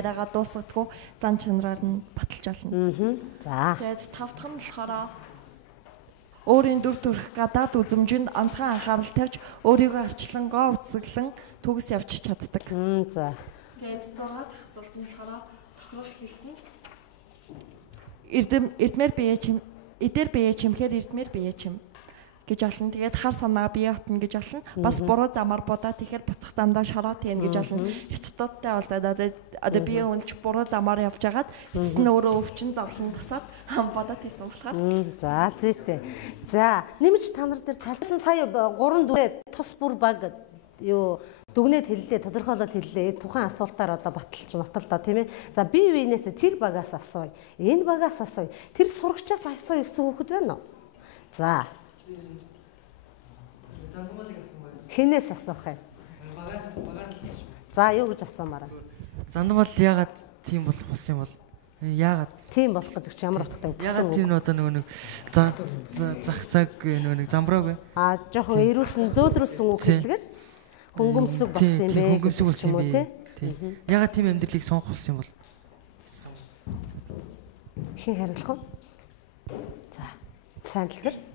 яриагаа дуусгадгүй зан чанараар нь баталж олно. За. Тэгээд тав дахь нь болохоор өөрийн дүр төрх гадаад үзмжинд онцгой анхаарал тавьж өөрийгөө арчлан гоо үсгэлэн төгс явж чаддаг. За. Тэгээд 6 дахь асуулт нь болохоор тохирох хэлсэн. Эрдмээр бие чим, эдэр бие чимхээр эрдмээр бие чим гэж олно. Тэгээд хар санаа бие отно гэж олно. Бас буруу замаар будаа тэгэхээр буцах замдаа шороо тийнэ гэж олно. Хятадтай бол одоо бие үнэлж буруу замаар явж хагаад эцэс нь өөрөө өвчин зовлон тусаад бодоод хийсэн болохоор. За зүйтэй. За нэмж та нар дээр талсан сая 3-4 тус бүр баг юу дүгнээд хэллээ, тодорхойлоод хэллээ. Тухайн асуултаар одоо баталж нотолдоо тийм ээ. За бие биенээс тэр багаас асууя. Энэ багаас асууя. Тэр сурагчаас асууя гэсэн хүүхэд байна уу? За. Хинээс асуух юм? За юу гэж асуумаараа? Зандам бол яагаад тийм болох болсон юм бол? Яагаад тийм болох гэдэг чи ямар утгатай вэ? Яагаад тийм одоо нэг зах цаг нэг замбрааг. Жоохон ирүүлсэн зөөдрүүлсэн үг хэлгээд хөнгөмсөг болсон юм бэ? Хөнгөмсөг болсон юм бэ? Тийм. Яагаад тийм амьдралыг сонгох болсон юм бол? Хин хариулах уу? За. Сайн дэлгэр.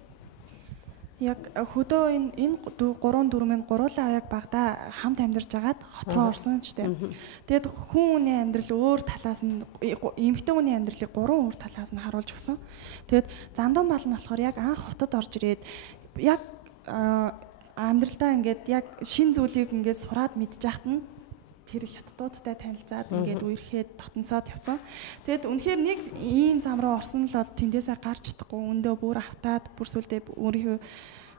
Яг хөдөө энэ 3-4 минь гуруулаа яг багада хамт амьдарч агаад хот руу орсон ч тийм. Тэгэд хүн хүний амьдрал өөр талаас нь эмэгтэй хүний амьдралыг 3 өөр талаас нь харуулж өгсөн. Тэгэд зандан бал нь болохоор яг анх хотод орж ирээд яг амьдралдаа ингээд яг шин зүйлийг ингээд сураад мэдчих хат нь тэр хятадуудтай танилцаад ингээд үерхэд дотносоод явцсан. Тэгэд үнэхээр нэг ийм зам руу орсон л бол тэндээсээ гарч чадахгүй өндөө бүр автаад бүр сүлдээ өөрийнхөө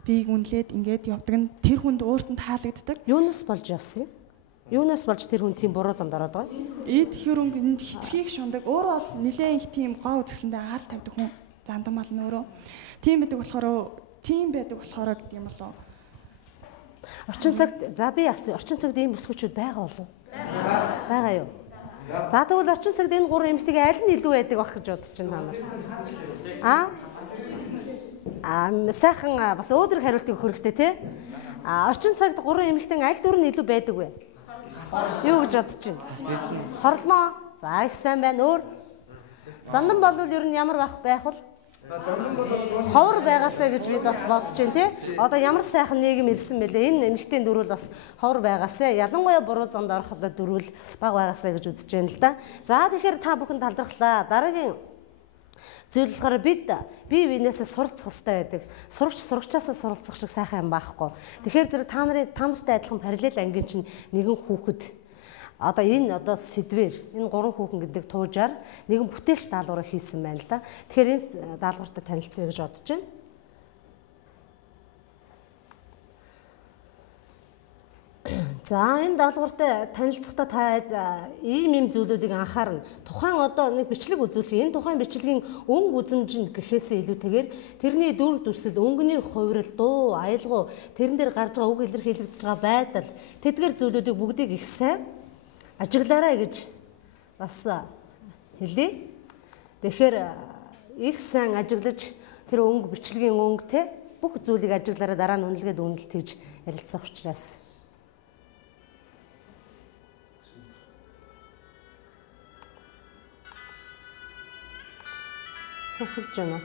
биеийг үнэлээд ингээд явдаг нь тэр хүнд өөрт нь таалагддаг. Юунаас болж явсан юм? Юунаас болж тэр хүн тийм буруу замд ороод байгаа юм? Эд хөрөнгөнд хитрхийг шундаг. Өөрөө бол нэлээд их тийм гоо үзэсгэлэндээ анхаарал тавьдаг хүн. Зандамал нь өөрөө. Тийм байдаг болохоор гэдэг юм болов. Орчин цагт за би орчин цагт ийм бүсгүүчүүд байгаа болов уу? Байгаа юу? За тэгвэл орчин цагт энэ 3 эмэгтэйг аль нь илүү байдаг байх гэж бодож байна та нар? Сайхан бас өөдрөг хариултыг өгөх хэрэгтэй тий? Орчин цагт 3 эмэгтэй аль дүр нь илүү байдаг вэ? Юу гэж бодож байна? Хорлмоо. За их сайн байна. Өөр зандан болвол ер нь ямар байх вэ? Ховор байгаасаа гэж бид бас бодож байна тий. Одоо ямар сайхан нийгэм ирсэн мэлээ. Энэ эмэгтэй дөрвөл бас ховор байгаасаа. Ялангуяа буруу замд ороход дөрвөл баг байгаасаа гэж үзэж байна л да. За тэгэхээр та бүхэн талархлаа. Дараагийн зүйл болохоор бид бие биенээсээ суралцах хэрэгтэй байдаг. Сурагчаасаа суралцах шиг сайхан юм байхгүй. Тэгэхээр та нартай адилхан параллел ангийн чинь нэгэн хүүхэд одоо энэ сэдвэр энэ 3 хүүхэн гэдэг туужаар нэгэн бүтээлч даалгавраа хийсэн байна л да. Тэгэхээр энэ даалгавартай танилцъя гэж бодож байна. За энэ даалгавартай танилцахдаа та ийм зүйлүүдийг анхаарна. Тухайн нэг бичлэг үзүүлэх. Энэ тухайн бичлэгийн өнгө үзэмжинд гэхээсээ илүүтэйгээр тэрний дүр төрсөл, өнгөний хувирал, дуу, аялгау, тэрэн дээр гарч байгаа үг илэрхийлэгдэж байгаа байдал, тэдгээр зүйлүүдийг бүгдийг их сайн ажиглаарай гэж бас хэлье. Тэгэхээр их сайн ажиглаж тэр өнгө бичлэгийн өнгөтэй бүх зүйлийг ажиглаараа дараа нь үнэлгээд үнэлт хийж ярилцах учраас сонсож байна.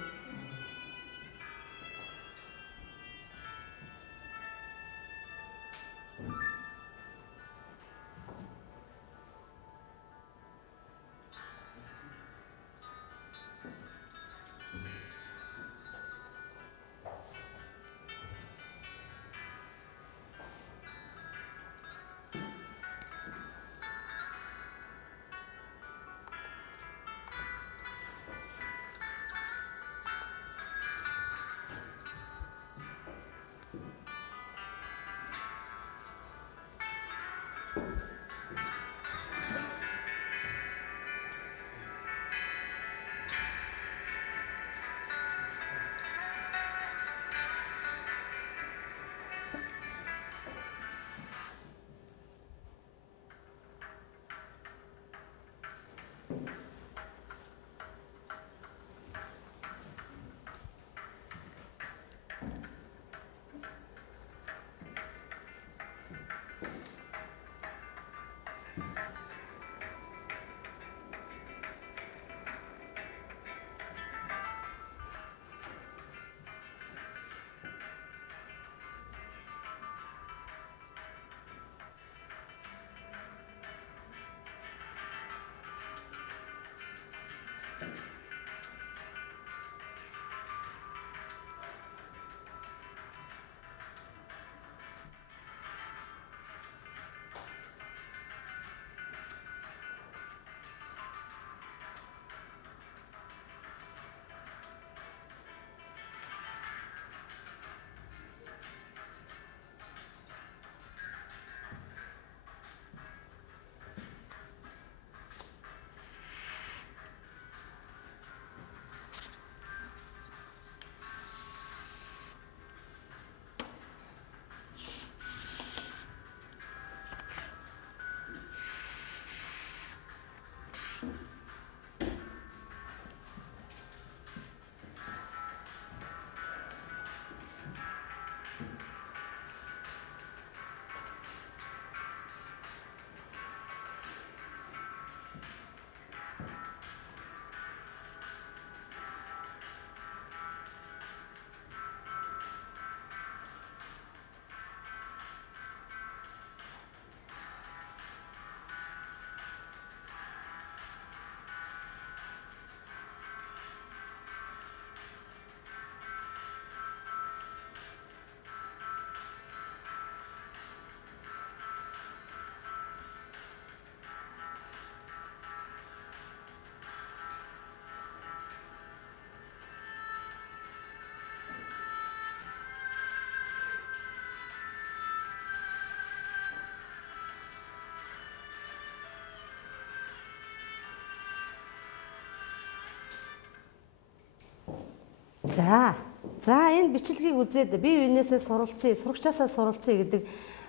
За энэ бичлэгийг үзээд бие биенээсээ суралцъя, сурагчаасаа суралцъя гэдэг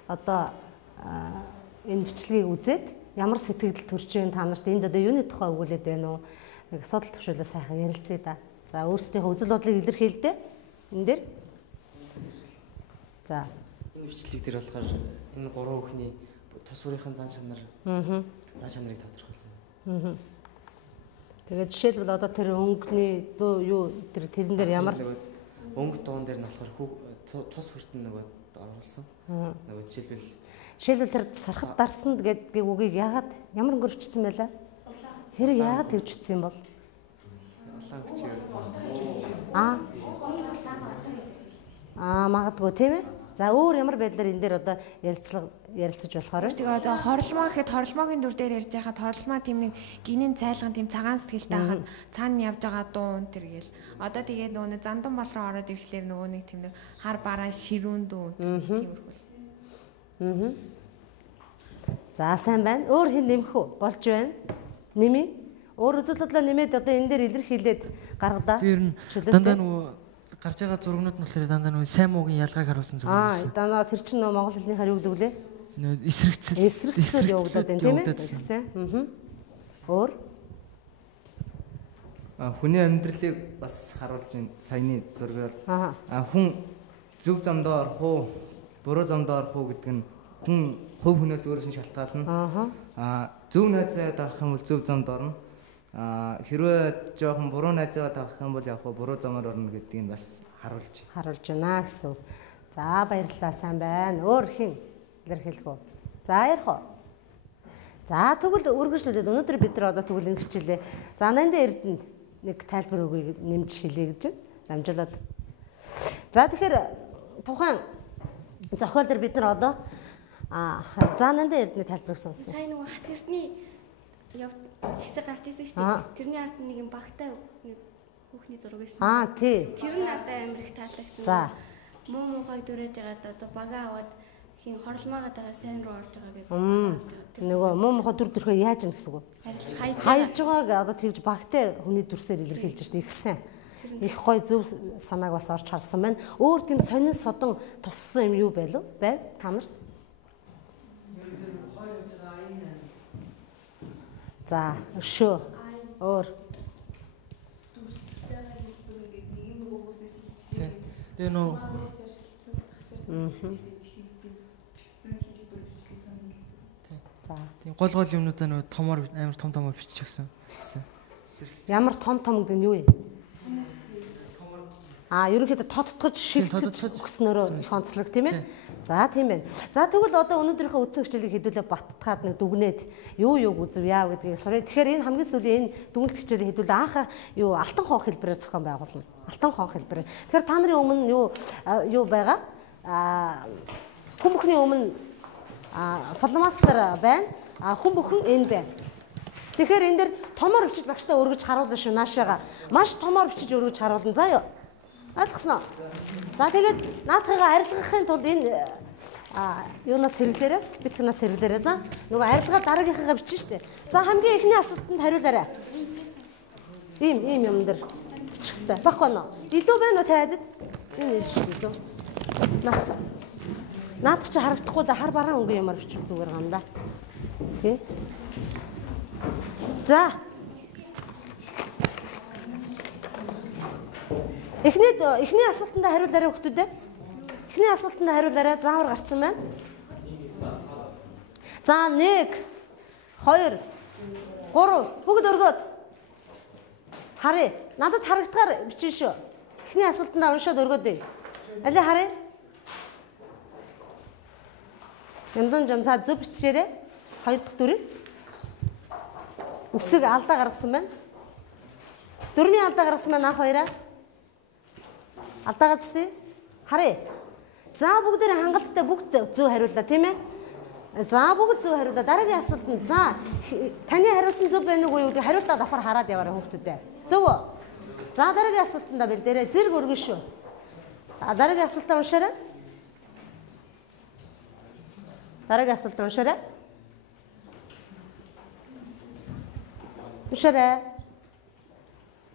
одоо энэ бичлэгийг үзээд ямар сэтгэл төрж байна та нарт энд одоо юуны тухай өгүүлээд байна уу? Нэг асуудал төвшөлөө сайхан ярилцъя да. За өөрсдийнхөө үзэл бодлыг илэрхийлдэ. Энэ дээр. За энэ бичлэг дээр болохоор энэ гурван хүүхний тус бүрийн зан чанар зан чанарыг тодорхойлсон. Тэгээд жишээлбэл одоо тэр өнгөний юу тэрэн дээр ямар өнгө дуун дээр нь болохоор тус бүрт нь нөгөө оруулсан. Нөгөө жишээлбэл тэр сархад дарсанд гэдэг үгийг яагаад ямар өнгөөр өчсөн байлаа? Тэр яагаад тэгж өчсөн юм бол? Магадгүй тийм ээ. За өөр ямар байдлаар энэ дээр одоо ярилцаж болохоор тэгээ одоо хоролмоо гэхэд хоролмоогийн дүр дээр ярьж байхад хоролмоо тийм нэг гинийн цайлган тийм цагаан сэтгэлтэй хахад цаана явж байгаа дуун тэргээл одоо тэгээд нөгөө зандан бол руу ороод ирэхлээр нөгөө нэг тийм нэг хар бараа ширүүн дүү тиймэрхүү. За сайн байна. Өөр хин нэмэх үү? Болж байна. Нэмий. Өөр үзэл бодлоо нэмээд одоо энэ дээр илэрхийлээд гаргадаа. Тэр нь дандаа нөгөө гарч байгаа зургнууд нь болохоор дандаа нөгөө сайн муугийн ялгааг харуулсан зураг байсан. Дандаа тэр чинь нөгөө монгол хэлнийхаар юу гэдэг вүлээ? Эсрэгцэл явагдаад байна тийм ээ? Гэсэн. Өөр хүний амьдралыг бас харуулж байна саяны зургаар. Хүн зөв замдаа орох уу, буруу замдаа орох уу гэдэг нь хүн хувь хүнээс өөрөөс нь шалтгаална. Зөв найзаад авах юм бол зөв замд орно. Хэрвээ жоохон буруу найзаад авах юм бол яг буруу замаар орно гэдгийг бас харуулж байна гэсэн. За баярлалаа сайн байна. Өөр хин илэрхийлэх үү? За ярих уу? За тэгвэл үргэлжлүүлээд өнөөдөр бид нар одоо тэгвэл ингэ хичээлээ. За Нанда Эрдэнэт нэг тайлбар өгье нэмж шилээ гэж дамжуулаад. За тэгэхээр тухайн зохиол дээр бид нар одоо за Нанда Эрдэнэт тайлбарыг сонсон. Сайн нөгөө хас эрдний хэсэг гарч ирсэн шүү дээ. Тэрний ард нэг юм багтай нэг хүүхний зураг байсан. Тий. Тэр нь надад амар их таалагдсан. За. Муу муухайг дүрэж байгаад одоо бага аваад хин хорлмаагаад байгаа сайн руу орж байгаа гэдэг. Нөгөө муу муухай дүр төрхөө яаж ин гэсэн үг? Хайж байгааг одоо тэгж багтай хүний дүрсээр илэрхийлж штэ ихсэн. Их гой зөв санааг бас орж харсан байна. Өөр тийм сонин содон туссан юм юу байв та нарт? За өшөө өөр Тэгээ нөө за тийм гол юмнуудаа нөө томоор амар томоор биччихсэн. Ямар том гэдэг нь юу юм? Ерөнхийдөө тодтгож шилтгэж өгснөөрөө их онцлог тийм ээ. За тийм байна. За тэгвэл одоо өнөөдрийнхөө үдсэн хичээлийг хэдүүлээ баттгаад нэг дүгнээд юу үзв яа гэдгийг сурыг. Тэгэхээр энэ хамгийн сүүлийн энэ дүгнэлт хичээлийг хэдүүлээ анх юу алтан хоон хэлбэрээр зохион байгуулна. Алтан хоон хэлбэр. Тэгэхээр та нарын өмнө юу байгаа? Хүн бүхний өмнө фломастер байна. Хүн бүхэн энэ байна. Тэгэхээр энэ дэр томоор бичиж багштай өргөж харуулна шүү наашаага. Маш томоор бичиж өргөж харуулна. За юу. Ойлгосноо. За тэгээд наадхыгаа арилгахын тулд энэ юунаас хэрэглээрээс битгэнээс хэрэглээрээ за нөгөө арилгаа дараагийнхаа бичнэ штэ. За хамгийн эхний асуултанд хариулаарай. Ийм юм дээр бичих хэвээр. Баггүй нөө. Илүү байна уу тайдад? Энэ шүү илүү. Наад чи харагдахгүй да хар бараан өнгө юмар бичих зүгээр гам да. Тий. За. Эхний асуултанд хариулаарай хүүхдүүдээ. Эхний асуултанд хариулаарай. Заавар гарцсан байна. За 1 2 3 бүгд өргөөд. Харъя. Надад харагдахаар бичнэ шүү. Эхний асуултанд уншаад өргөөдэй. Али харъя. Яндан жамсаа зөв бичээрэй. 2 дахь дүрийг. Үсэг алдаа гаргасан байна. Дөрмийн алдаа гаргасан байна анх хоёраа. Алдаа гаргасан. Харъя. За бүгдээ хангалттай бүгд зөв хариуллаа тийм ээ. За бүгд зөв хариуллаа. Дараагийн асуултанд за таны хариулсан зөв байна уу юу гэдэг хариултаа давхар хараад яваарай хүүхдүүдээ. Зөв үү? За дараагийн асуултанд бэлдээрэй. Зэрэг өргөн шүү. Дараагийн асуултаа уншаарай. Дараагийн асуултаа уншаарай. Уншаарай.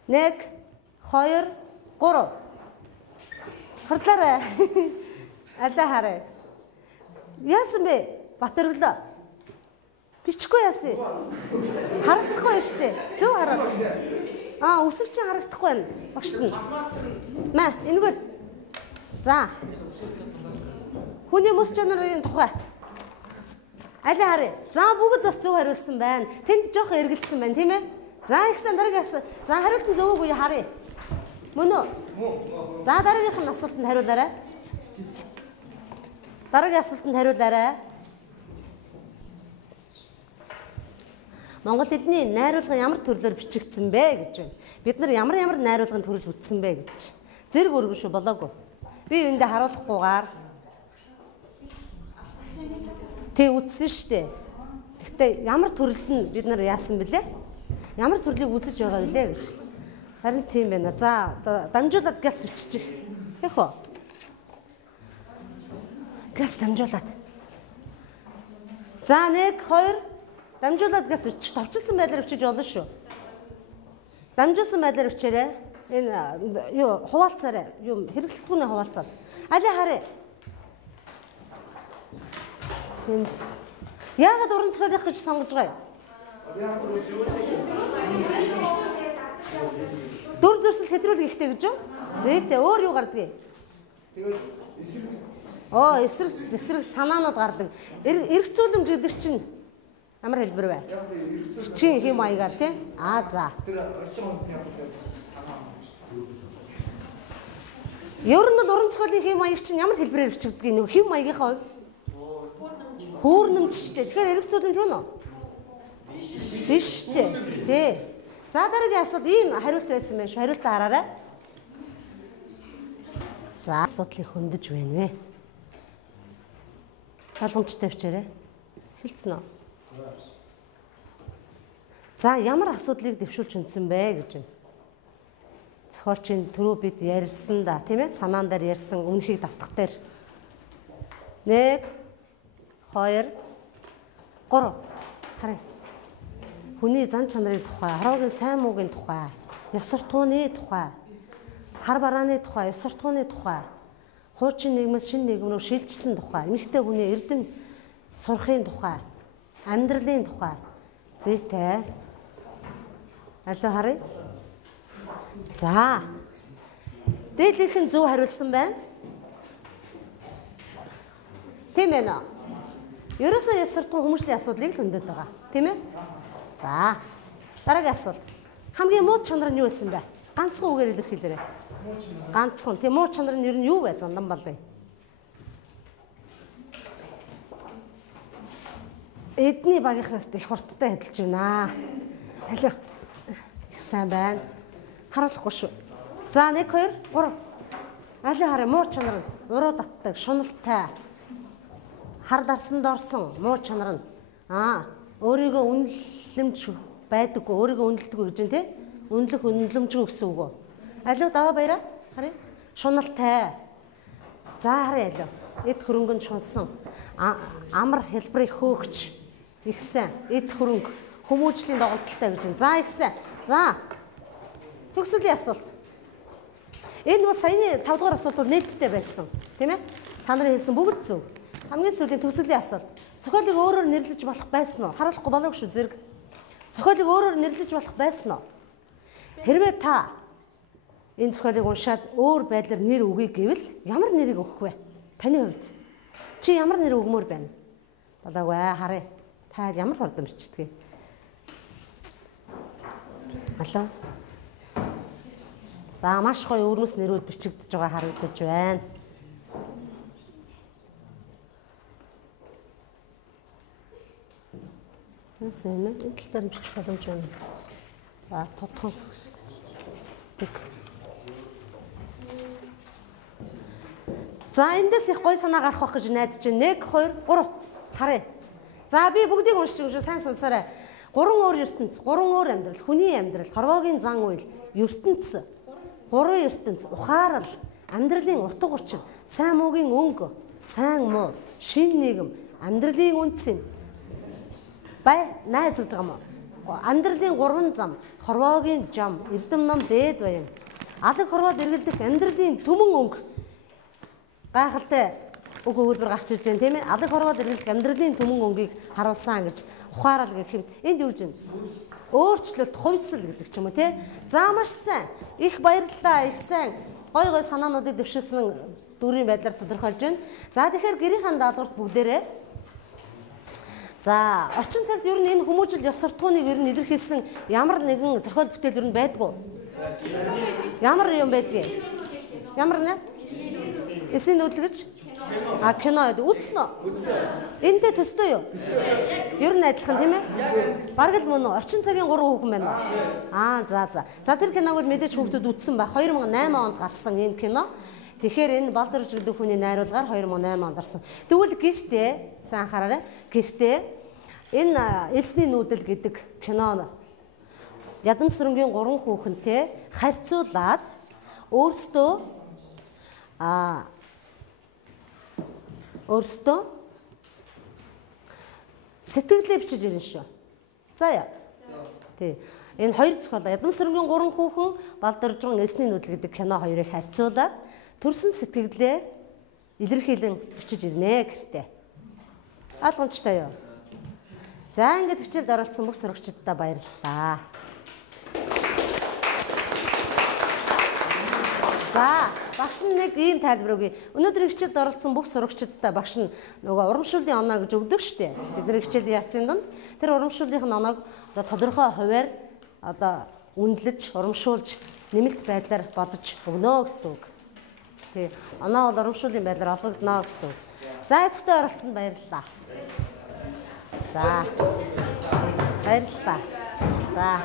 1 2 3. Хардлаарай. Алаа хараа. Яасан бэ? Батөрглөө. Бичихгүй яасан. Харагдахгүй байна шүү дээ. Зөв хараад. Үсэг чинь харагдахгүй байна. Багшд нь. Маа, энэгээр. За. Хүний мөс чанарын тухай. Алаа харъя. За бүгд бас зөв хариулсан байна. Тэнд жоох эргэлдсэн байна, тийм ээ? За ихсэн дараагийн асуулт. За хариулт нь зөв үгүй харъя. Мөн үү? За дараагийнх нь асуултанд хариулаарай. Дараагийн асуултанд хариулаарай. Монгол хэлний найруулга ямар төрлөөр бичигдсэн бэ гэж байна. Бид нар ямар найруулгын төрөл үтсэн бэ гэж. Зэрэг өргөн шүү болоогүй. Би үүндээ харуулахгүйгээр тэг үтсэн штэ. Гэхдээ ямар төрөлд нь бид нар яасан бэлээ? Ямар төрлийг үзэж байгаа вэ гэж. Харин тийм байна. За дамжуулаад газ өччих. Тэгэх үү? Газ дамжуулаад. За 1 2 дамжуулаад газ өччих. Товчлсон байдлаар өчиж болно шүү. Дамжуулсан байдлаар өчээрэй. Энэ юу хуваалцаарай. Юу хэрэглэгдэхүүнээ хуваалцаад. Алаа харъя. Энд яагаад уран зохиолох гэж сонгож байгаа юм? Дүр төрсөл хэтрүүл гихтэй гэж юу? Зээтэй өөр юу гардгийг? Эсрэг санаанууд гардаг. Эрх зүүлэмж гэдэг чинь ямар хэлбэр вэ? Чи хэм маягаар тий? За. Ер нь бол уран зохиолын хэм маяг чинь ямар хэлбэрээр бичигддэг нэг хэм маягийнхаа хувьд? Хөөрнөмж шүү дээ. Тэгэхээр эрх зүүлэмж байна уу? Биш дээ. Тий. За дараагийн асуулт ийм хариулт байсан байх шүү. Хариултаа хараарай. За асуудлыг хөндөж байна вэ? Ойлгомжтой авчаарай. Хэлцэн үү? За ямар асуудлыг дэвшүүлж үндсэн бэ гэж байна. Зохиолчийн түрүү бид ярьсан да, тийм ээ? Санаан дээр ярьсан өмнөхийг давтах дээр. 1 2 3 харъя. Хүний зан чанарын тухай, харуугийн сайн муугийн тухай, ёс суртахууны тухай, хар барааны тухай, ёс суртахууны тухай, хуучин нийгмээс шинэ нийгэм рүү шилжсэн тухай, эмэгтэй хүний эрдэм сурахын тухай, амьдралын тухай. Зүйтэй. Алуу харъя. За. Дээлийнхэн зөв хариулсан байна. Тийм ээ нөө. Ерөөсөө ёс суртахуун хүмүүжлийн асуудлыг л хөндөд байгаа. Тийм ээ? За. Дараагийн асуулт. Хамгийн муу чанар нь юу байсан бэ? Ганцхан үгээр илэрхийлээрэй. Ганцхан. Тийм муу чанар нь ер нь юу вэ? Зандан балын. Эдний багийнхнаас их хурдтай хэдэлж байна. Алуу. Их сайн байна. Харуулахгүй шүү. За 1 2 3. Алуу хараа муу чанар нь уруу татдаг, шуналтай. Хар дарсанд орсон муу чанар нь өөрийгөө үнэлэмж байдаггүй, өөрийгөө үнэлдэггүй гэж байна тий? Үнэлэх үнэлэмжгүй гэсэн үг үү? Алуу даваа баяраа. Харъя. Шуналтай. За харъя алуу. Эд хөрөнгөнд шунсан. Амар хэлбэрийг хөөгч. Ихсэн. Эд хөрөнгө хүмүүжлийн доголдолтой гэж байна. За ихсэн. За. Төгсөлийн асуулт. Энэ бол саяны 5 дугаар асуулт бол нийтдээ байсан. Тийм ээ? Та нарын хэлсэн бүгд зөв. Хамгийн сүүлийн төгсөлийн асуулт. Зохиолыг өөрөөр нэрлэж болох байсан уу? Харуулахгүй болоогүй шүү зэрэг. Зохиолыг өөрөөр нэрлэж болох байсан уу? Хэрвээ та энэ зохиолыг уншаад өөр байдлаар нэр өгье гэвэл ямар нэрийг өгөх вэ? Таны хувьд чи ямар нэр өгмөр байна? Болоогүй харъя. Та ямар хурдан бичдэг? Алуу. За маш гоё өрнөс нэрүүд бичигдэж байгаа харагдаж байна. Нэсэмэ энэ тал дээр бичих боломж байна. За тодхон. За эндээс их гоё санаа гарах байх гэж найдаж байна. 1 2 3 харъя. За би бүгдийг уншиж шүү сайн сонсоорой. 3 өөр ертөнц, 3 өөр амьдрал, хүний амьдрал, хорвоогийн зан үйл, ертөнц, 3 ертөнц, ухаарал, амьдралын утга учир, сайн муугийн өнгө, сайн муу, шин нийгэм, амьдралын үндсэн бай найзалж байгаа юм. Амьдралын 3 зам, хорвоогийн жам, эрдэм ном, дээд баян, Алаг хорвоод эргэлдэх амьдралын түмэн өнгө гайхалтай үг өгүүлбэр гарч ирж байна тийм ээ. Алаг хорвоод эргэлдэх амьдралын түмэн өнгийг харуулсан гэж ухаарал гэх юм. Энд юу гэж байна? Өөрчлөлт, хувьсэл гэдэг ч юм уу тий. За маш сайн. Их баярлалаа. Их сайн. Гой гой санаануудыг дэвшүүлсэн дүрийн байдлаар тодорхойлж байна. За тэгэхээр гэрийнхэн даалгаварт бүгдээрээ за орчин цагт ер нь энэ хүмүүжил ёс суртахууныг ер нь илэрхийлсэн ямар нэгэн зохиол бүтээл ер нь байдгүй. Ямар юм байдгийг? Ямар нэ? Эсийн нүүдэл гэж? Кино үзсэн үү? Энтэй төстэй юу? Ер нь адилхан тийм ээ? Бараг л мөн орчин цагийн 3 хүүхэн байна уу? За. За тэр киног бол мэдээж хүүхдүүд үзсэн ба 2008 онд гарсан энэ кино. Тэгэхээр энэ Балдар Жирдүү хүний найруулгаар 2008 онд орсон. Тэгвэл гэртээ сайн анхаараарай. Гэртээ энэ Элсний нүүдэл гэдэг кино Ядам сүрэнгийн 3 хүүхэнтэй харьцуулаад өөрсдөө сэтгэлээ бичиж ирнэ шүү. За яа. Тий. Энэ хоёр зохиол Ядам сүрэнгийн 3 хүүхэн Балдаржин Элсний нүүдэл гэдэг кино хоёрыг харьцуулаад төрсөн сэтгэлээ илэрхийлэн бичиж ирнэ гэртээ. Ойлгомжтой юу? За ингээд хичээлд оролцсон бүх сурагчдаа баярлалаа. За багш нь нэг ийм тайлбар өгье. Өнөөдөр хичээлд оролцсон бүх сурагчдаа багш нь нөгөө урамшууллын оноо гэж өгдөг штэ. Бидний хичээлийн яцын донд тэр урамшууллын оноог одоо тодорхой хуваар одоо үнэлж, урамшуулж, нэмэлт байдлаар бодож өгнө гэсэн үг. Тий. Оноо бол урамшууллын байдлаар олгогдно гэсэн үг. За идэвхтэй оролцсонд баярлалаа. За. Баярлалаа. За.